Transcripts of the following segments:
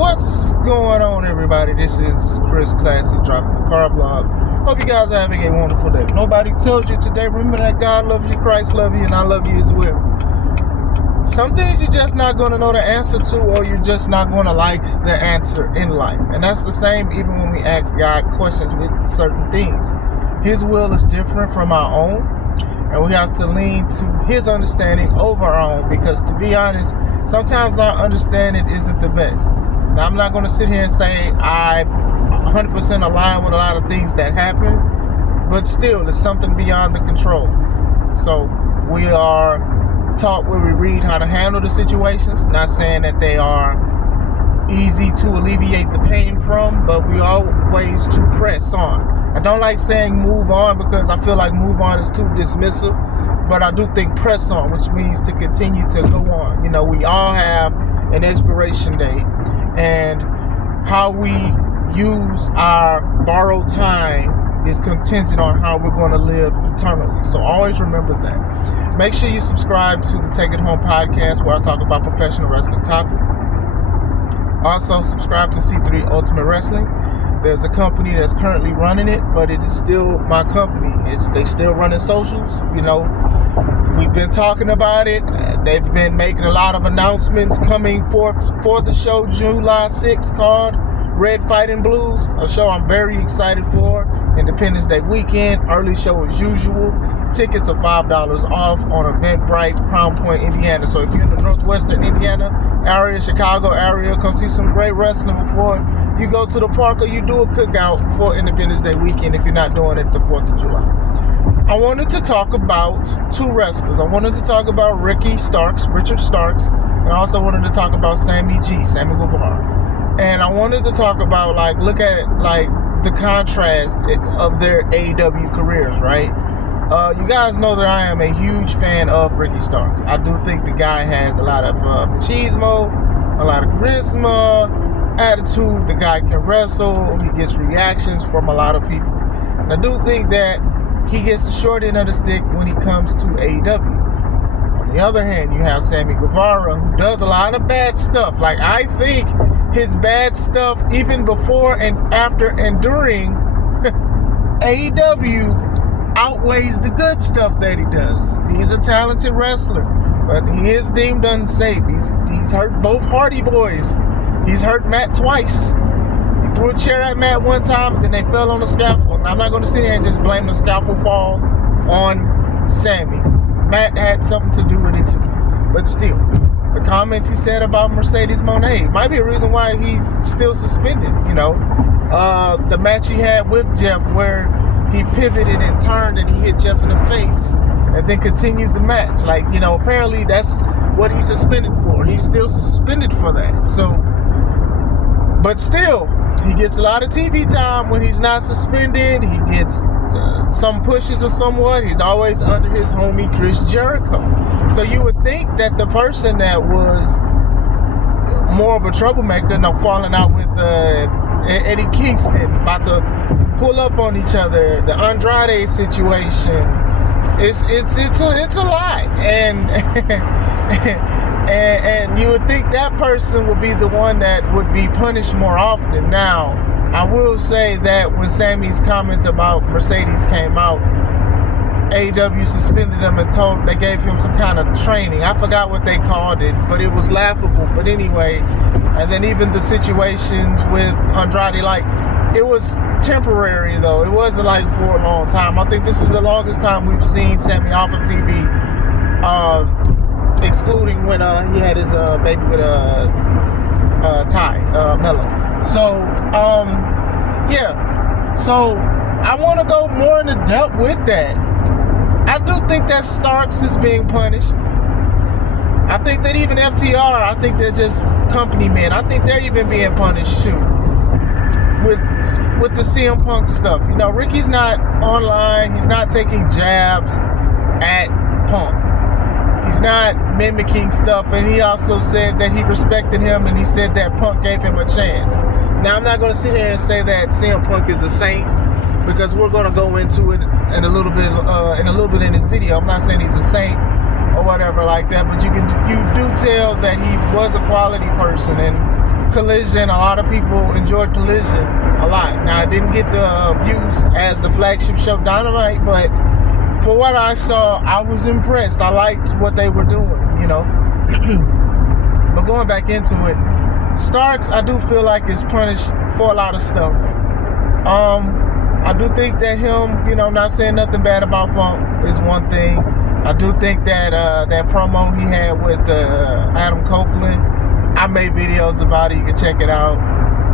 What's going on, everybody? This is Chris Classic, dropping the car blog. Hope you guys are having a wonderful day. Nobody told you today. Remember that God loves you, Christ loves you, and I love you as well. Some things you're just not going to know the answer to, or you're just not going to like the answer in life. And that's the same even when we ask God questions with certain things. His will is different from our own, and we have to lean to his understanding over our own, because to be honest, sometimes our understanding isn't the best. Now, I'm not going to sit here and say I 100% align with a lot of things that happen, but still, it's something beyond the control. So we are taught where we read how to handle the situations, not saying that they are easy to alleviate the pain from, but we always to press on. I don't like saying move on, because I feel like move on is too dismissive, but I do think press on, which means to continue to go on. You know, we all have an expiration date, and how we use our borrowed time is contingent on how we're going to live eternally. So always remember that. Make sure you subscribe to the Take It Home podcast, where I talk about professional wrestling topics. Also, subscribe to C3 Ultimate Wrestling. There's a company that's currently running it, but it is still my company. They still running socials. You know, we've been talking about it. They've been making a lot of announcements coming for the show July 6th called Red Fighting Blues, a show I'm very excited for. Independence Day weekend, early show as usual. Tickets are $5 off on Eventbrite, Crown Point, Indiana. So if you're in the northwestern Indiana area, Chicago area, come see some great wrestling before you go to the park, or you do a cookout for Independence Day weekend if you're not doing it the 4th of July. I wanted to talk about two wrestlers. I wanted to talk about Richard Starks, and I also wanted to talk about Sammy Guevara. And I wanted to talk about, look at, the contrast of their AEW careers, right? You guys know that I am a huge fan of Ricky Starks. I do think the guy has a lot of machismo, a lot of charisma, attitude. The guy can wrestle. He gets reactions from a lot of people. And I do think that he gets the short end of the stick when he comes to AEW. On the other hand, you have Sammy Guevara, who does a lot of bad stuff. I think his bad stuff, even before and after and during AEW, outweighs the good stuff that he does. He's a talented wrestler, but he is deemed unsafe. He's hurt both Hardy Boys. He's hurt Matt twice. He threw a chair at Matt one time, but then they fell on the scaffold. I'm not going to sit here and just blame the scaffold fall on Sammy. Matt had something to do with it too. But still, the comments he said about Mercedes Moné might be a reason why he's still suspended. You know, the match he had with Jeff, where he pivoted and turned and he hit Jeff in the face and then continued the match. Apparently that's what he's suspended for. He's still suspended for that. So, but still, he gets a lot of TV time when he's not suspended. He gets some pushes or somewhat. He's always under his homie Chris Jericho. So you would think that the person that was more of a troublemaker, falling out with Eddie Kingston, about to pull up on each other, the Andrade situation, it's a lot, and and you would think that person would be the one that would be punished more often. Now, I will say that when Sammy's comments about Mercedes came out, AEW suspended him and they gave him some kind of training. I forgot what they called it, but it was laughable. But anyway, and then even the situations with Andrade, it was temporary though. It wasn't for a long time. I think this is the longest time we've seen Sammy off of TV, excluding when he had his baby with Ty Mello. So, yeah. So I want to go more into depth with that. I do think that Starks is being punished. I think that even FTR, I think they're just company men. I think they're even being punished too. With the CM Punk stuff. You know, Ricky's not online. He's not taking jabs at Punk. He's not mimicking stuff. And he also said that he respected him, and he said that Punk gave him a chance. Now, I'm not going to sit here and say that CM Punk is a saint, because we're going to go into it in a little bit in this video. I'm not saying he's a saint or whatever like that, but you do tell that he was a quality person, and Collision, a lot of people enjoyed Collision a lot. Now, I didn't get the views as the flagship show Dynamite, but for what I saw, I was impressed. I liked what they were doing, you know. But going back into it, Starks, I do feel like is punished for a lot of stuff. I do think that him, you know, not saying nothing bad about Punk is one thing. I do think that that promo he had with Adam Copeland, I made videos about it. You can check it out.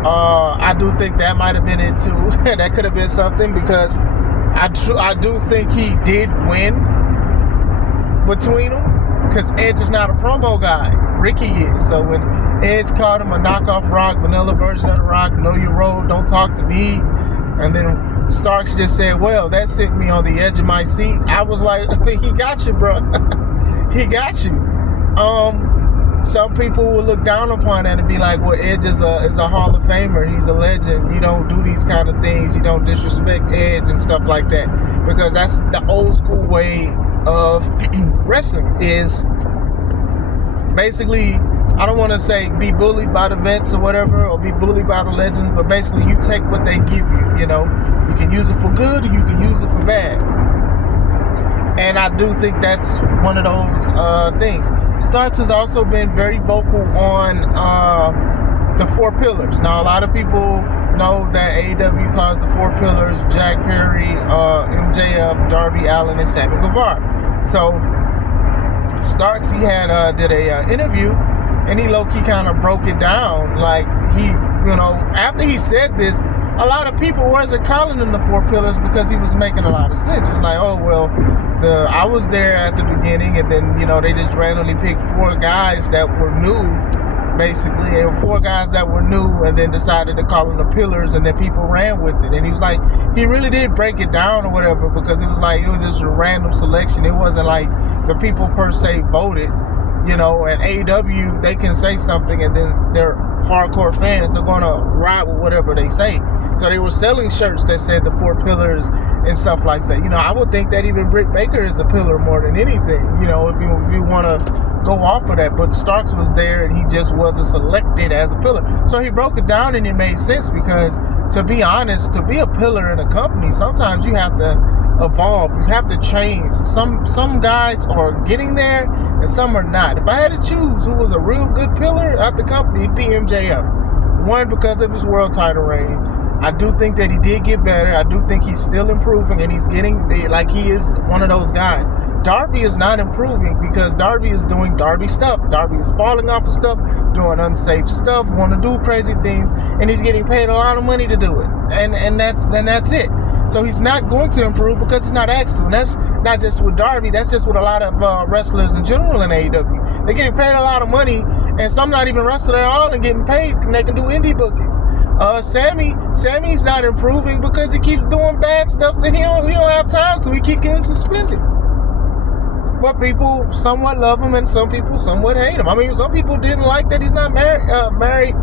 I do think that might have been it too. That could have been something, because I do think he did win between them, because Edge is not a promo guy. Ricky is. So when Edge called him a knockoff Rock, vanilla version of the Rock, know your role, don't talk to me, and then Starks just said, well, that sent me on the edge of my seat. I was like, he got you, bro. He got you. Some people will look down upon that and be like, well, Edge is a Hall of Famer. He's a legend. You don't do these kind of things. You don't disrespect Edge and stuff like that. Because that's the old school way of wrestling, is basically, I don't want to say be bullied by the vets or whatever, or be bullied by the legends, but basically you take what they give you, you know. You can use it for good, or you can use it for bad. And I do think that's one of those things. Starks has also been very vocal on the four pillars. Now, a lot of people know that AEW calls the four pillars Jack Perry, MJF, Darby Allin, and Sammy Guevara. So Starks, he had did a interview, and he low-key kind of broke it down. Like, he, you know, after he said this, a lot of people wasn't calling him the four pillars because he was making a lot of sense. It's like, oh, well, I was there at the beginning, and then, you know, they just randomly picked four guys that were new, basically. There were four guys that were new, and then decided to call them the pillars, and then people ran with it. And he was like, he really did break it down or whatever, because it was like, it was just a random selection. It wasn't like the people per se voted. You know, and AEW, they can say something, and then their hardcore fans are going to ride with whatever they say. So they were selling shirts that said the four pillars and stuff like that. You know, I would think that even Britt Baker is a pillar more than anything, you know, if you want to go off of that. But Starks was there, and he just wasn't selected as a pillar. So he broke it down, and it made sense, because, to be honest, to be a pillar in a company, sometimes you have to evolve. You have to change. Some guys are getting there, and some are not. If I had to choose who was a real good pillar at the company, it'd be MJF. One, because of his world title reign. I do think that he did get better. I do think he's still improving, and he's getting, like, he is one of those guys. Darby is not improving, because Darby is doing Darby stuff. Darby is falling off of stuff, doing unsafe stuff, want to do crazy things, and he's getting paid a lot of money to do it. And that's it. So he's not going to improve because he's not asked to. And that's not just with Darby. That's just with a lot of wrestlers in general in AEW. They're getting paid a lot of money, and some not even wrestling at all and getting paid, and they can do indie bookings. Sammy's not improving because he keeps doing bad stuff that he don't have time to. He keeps getting suspended. But people somewhat love him, and some people somewhat hate him. I mean, some people didn't like that he's not married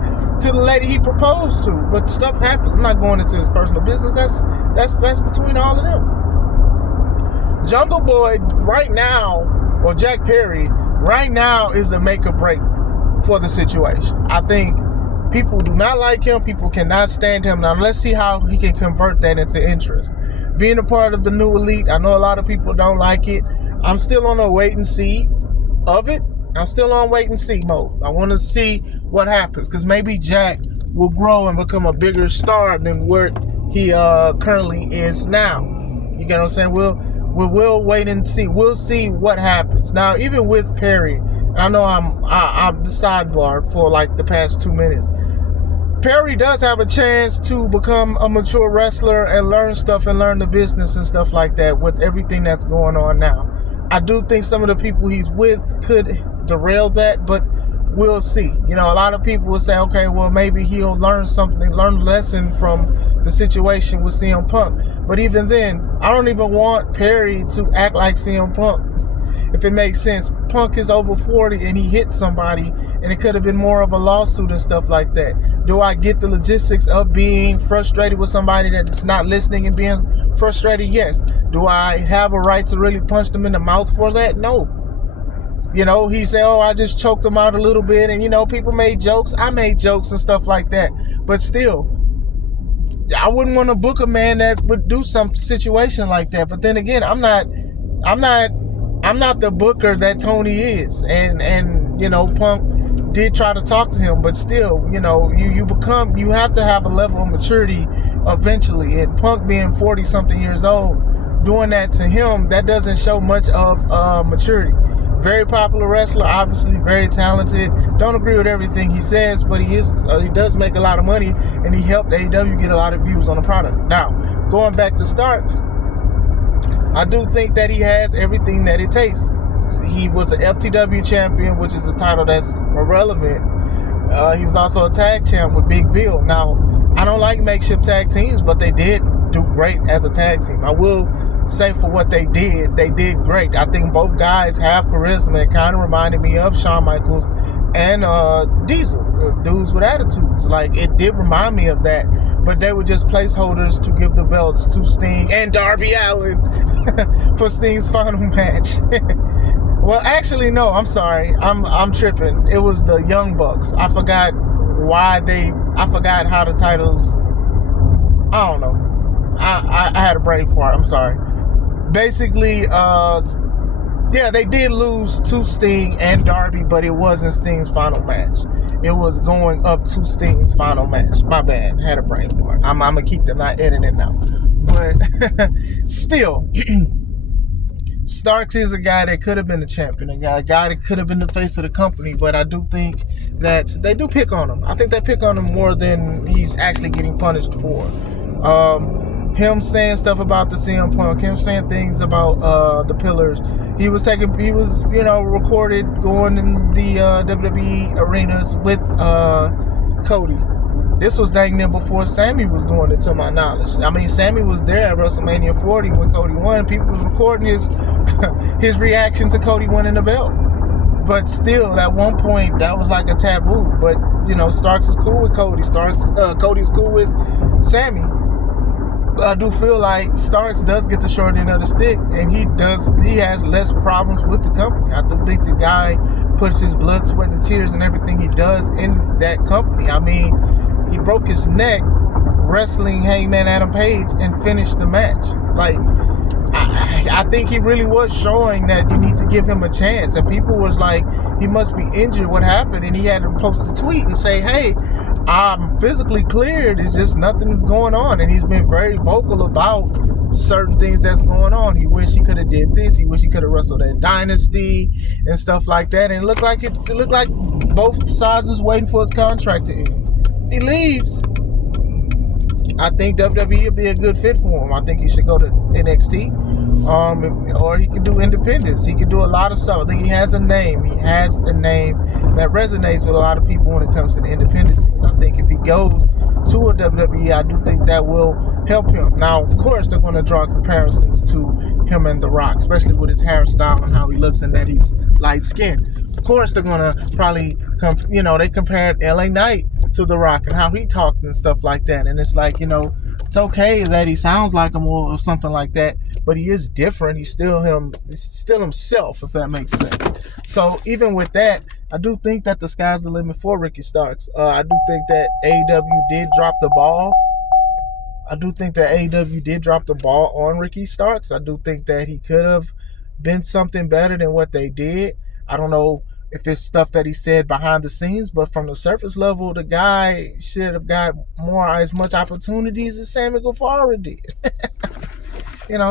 to the lady he proposed to. But stuff happens. I'm not going into his personal business. That's between all of them. Jungle Boy right now, or Jack Perry right now, is a make or break for the situation. I think people do not like him. People cannot stand him. Now, let's see how he can convert that into interest. Being a part of the new elite, I know a lot of people don't like it. I'm still on a wait and see of it. I'm still on wait and see mode. I want to see what happens, because maybe Jack will grow and become a bigger star than where he currently is now. You get what I'm saying? We'll wait and see. We'll see what happens. Now, even with Perry, I know I'm the sidebar for like the past 2 minutes. Perry does have a chance to become a mature wrestler and learn stuff and learn the business and stuff like that with everything that's going on now. I do think some of the people he's with could derail that, but we'll see. You know, a lot of people will say, okay, well, maybe he'll learn something, learn a lesson from the situation with CM Punk. But even then, I don't even want Perry to act like CM Punk. If it makes sense, Punk is over 40 and he hit somebody, and it could have been more of a lawsuit and stuff like that. Do I get the logistics of being frustrated with somebody that's not listening and being frustrated? Yes. Do I have a right to really punch them in the mouth for that? No. You know, he said, oh, I just choked him out a little bit. And, you know, people made jokes. I made jokes and stuff like that. But still, I wouldn't want to book a man that would do some situation like that. But then again, I'm not the booker that Tony is. And you know, Punk did try to talk to him, but still, you know, you have to have a level of maturity eventually. And Punk being 40 something years old, doing that to him, that doesn't show much of maturity. Very popular wrestler, obviously very talented. Don't agree with everything he says, but he does make a lot of money, and he helped AEW get a lot of views on the product. Now, going back to Starks, I do think that he has everything that it takes. He was an FTW champion, which is a title that's irrelevant. He was also a tag champ with Big Bill. Now, I don't like makeshift tag teams, but they did do great as a tag team. I will say for what they did great. I think both guys have charisma. It kind of reminded me of Shawn Michaels and Diesel, dudes with attitudes. Like, it did remind me of that, but they were just placeholders to give the belts to Sting and Darby Allin for Sting's final match. Well, actually, no, I'm sorry. I'm tripping. It was the Young Bucks. I forgot how the titles, I don't know. I had a brain fart. I'm sorry. Basically, yeah, they did lose to Sting and Darby, but it wasn't Sting's final match. It was going up to Sting's final match. My bad. I had a brain fart. I'm going to keep them, not editing now. But still, Starks is a guy that could have been a champion, a guy that could have been the face of the company, but I do think that they do pick on him. I think they pick on him more than he's actually getting punished for. Him saying stuff about the CM Punk, him saying things about the Pillars. He was, recorded going in the WWE arenas with Cody. This was dang near before Sammy was doing it, to my knowledge. I mean, Sammy was there at WrestleMania 40 when Cody won. People was recording his reaction to Cody winning the belt. But still, at one point, that was like a taboo. But, you know, Starks is cool with Cody. Cody's cool with Sammy. I do feel like Starks does get the short end of the stick, and he has less problems with the company. I do think the guy puts his blood, sweat, and tears and everything he does in that company. I mean, he broke his neck wrestling Hangman Adam Page and finished the match. Like, I think he really was showing that you need to give him a chance. And people was like, he must be injured. What happened? And he had to post a tweet and say, hey, I'm physically cleared. It's just nothing is going on. And he's been very vocal about certain things that's going on. He wish he could have did this. He wish he could have wrestled at Dynasty and stuff like that. And it looked like both sides was waiting for his contract to end. If he leaves, I think WWE would be a good fit for him. I think he should go to NXT, or he could do independence. He could do a lot of stuff. I think he has a name. He has a name that resonates with a lot of people when it comes to the independence. And I think if he goes to a WWE, I do think that will help him. Now, of course, they're going to draw comparisons to him and The Rock, especially with his hairstyle and how he looks and that he's light-skinned. Of course, they're going to probably, they compared LA Knight to The Rock and how he talked and stuff like that. And it's like, it's okay that he sounds like him or something like that, but he is different. He's still himself, if that makes sense. So even with that, I do think that the sky's the limit for Ricky Starks. I do think that AEW did drop the ball. On Ricky Starks. I do think that he could have been something better than what they did. I don't know if it's stuff that he said behind the scenes, but from the surface level, the guy should have got as much opportunities as Sammy Guevara did.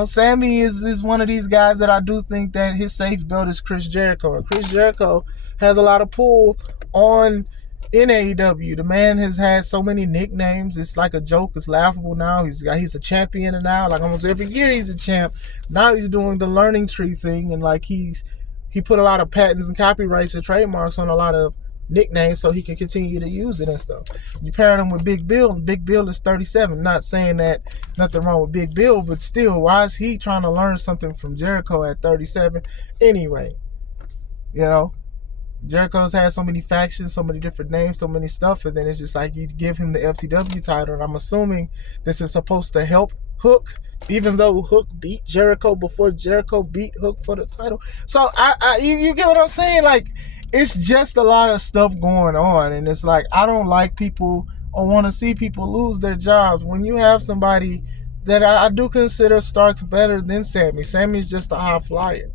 Sammy is one of these guys that I do think that his safe bet is Chris Jericho. And Chris Jericho has a lot of pull in AEW. The man has had so many nicknames. It's like a joke. It's laughable now. He's a champion now. Like almost every year he's a champ. Now he's doing the learning tree thing, and like he put a lot of patents and copyrights and trademarks on a lot of nicknames so he can continue to use it and stuff. You pair him with Big Bill, and Big Bill is 37. Not saying that nothing wrong with Big Bill, but still, why is he trying to learn something from Jericho at 37? Anyway, Jericho's had so many factions, so many different names, so many stuff, and then it's just like you give him the FTW title, and I'm assuming this is supposed to help Hook, even though Hook beat Jericho before Jericho beat Hook for the title. So you get what I'm saying? Like, it's just a lot of stuff going on, and it's like I don't like people or want to see people lose their jobs when you have somebody that I do consider Starks better than Sammy. Sammy's just a high flyer.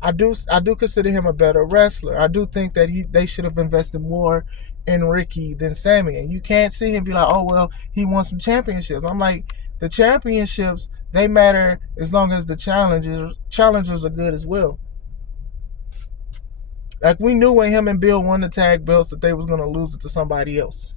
I do consider him a better wrestler. I do think that they should have invested more in Ricky than Sammy. And you can't see him be like, oh, well, he won some championships. I'm like, the championships, they matter as long as the challengers are good as well. Like, we knew when him and Bill won the tag belts that they was going to lose it to somebody else.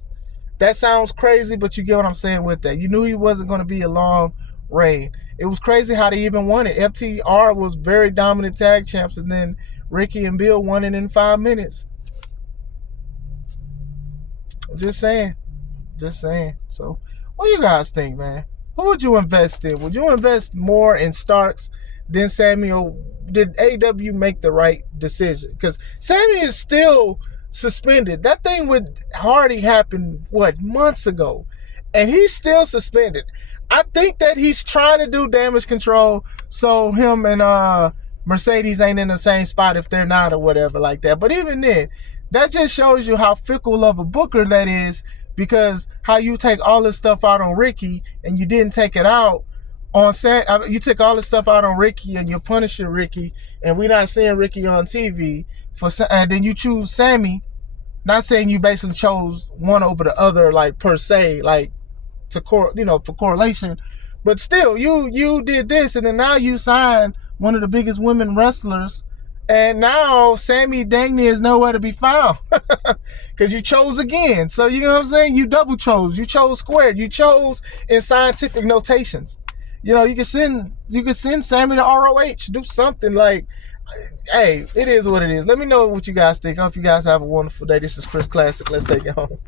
That sounds crazy, but you get what I'm saying with that. You knew he wasn't going to be a long reign. It was crazy how they even won it. FTR was very dominant tag champs, and then Ricky and Bill won it in 5 minutes. Just saying. So, what do you guys think, man? Who would you invest in? Would you invest more in Starks than Sammy, or did AEW make the right decision? Because Sammy is still suspended. That thing with Hardy happened, months ago? And he's still suspended. I think that he's trying to do damage control so him and Mercedes ain't in the same spot if they're not or whatever like that. But even then, that just shows you how fickle of a booker that is, because how you take all this stuff out on Ricky and you didn't take it out on you took all this stuff out on Ricky and you're punishing Ricky, and we're not seeing Ricky on TV and then you choose Sammy. Not saying you basically chose one over the other, like, per se, like, for correlation, but still, you did this, and then now you signed one of the biggest women wrestlers, and now Sammy dang near is nowhere to be found because you chose again. So you know what I'm saying? You double chose. You chose squared. You chose in scientific notations. You can send Sammy to ROH. Do something. Like, hey, it is what it is. Let me know what you guys think. I hope you guys have a wonderful day. This is Chris Classic. Let's take it home.